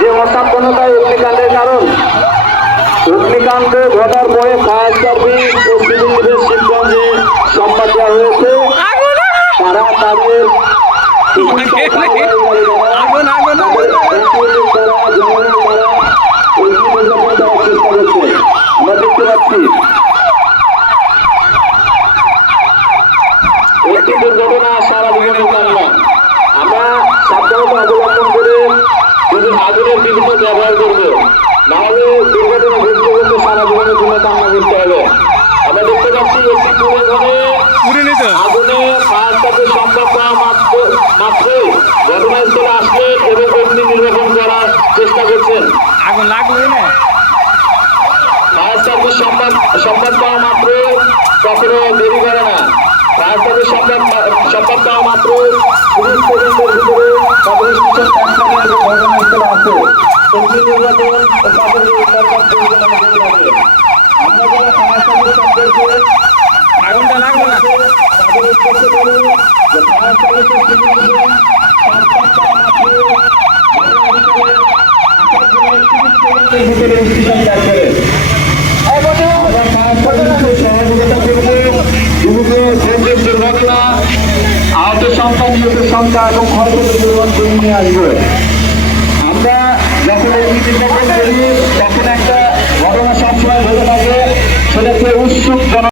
যে অসাবধানতায় অগ্নিকাণ্ডের কারণ অগ্নিকাণ্ড ঘটার পরে ফায়ার সার্ভিস ও সিভিল ডিফেন্স শিবগঞ্জে সংবাদ দেওয়া হয়েছে। তারা তাদের আমরা দেখতে পাচ্ছি একটি দুর্ঘটনা সারা জীবনের কান্না আমরা সাবধানতা অবলম্বন করে যদি আগুনের বিভিন্ন ব্যবহার করব। নাহলে দুর্ঘটনা ঘটতে ঘটতে সারা জীবনের জন্য কান্না করতে হবে। আমরা দেখতে পাচ্ছি একটি পুরো ঘরে আগুনে ফায়ার সার্ভিস সংবাদ পাওয়া মাত্র মাত্রই ঘটনাস্থলে আসলেন এবং অগ্নি নির্বাপন করার চেষ্টা করছেন। আগুন লাগলোই না ফায়ার সার্ভিস পাওয়া মাত্র কখনো দেরি করে না। ফায়ার সার্ভিস পাওয়া মাত্র পুলিশ তদন্তের অগ্নি নির্বাপন ও উদ্ধার কাজ পরিচালনা করে থাকে। আমরা যারা সার্ভিস সম্পর্কে আগুনটা লাগল না তাদের উদ্দেশ্যে বলি যে ফায়ার সার্ভিসের সিভিল ডিফেন্স সংবাদ পাওয়া মাত্র ঘটনাস্থলে আসার জন্য পুলিশ তদন্তের ভিতরে স্টেশন ত্যাগ করে আমরা ফায়ার সার্ভিসের সহযোগিতা করব দ্রুত দুর্যোগ দুর্ঘটনা আহত সংখ্যা নিহতের সংখ্যা এবং ক্ষয়ক্ষতির পরিমাণ কমিয়ে আসবে যখন এই তখন একটা ঘটনা সবসময় ঘটে থাকে সেটাকে উৎসুক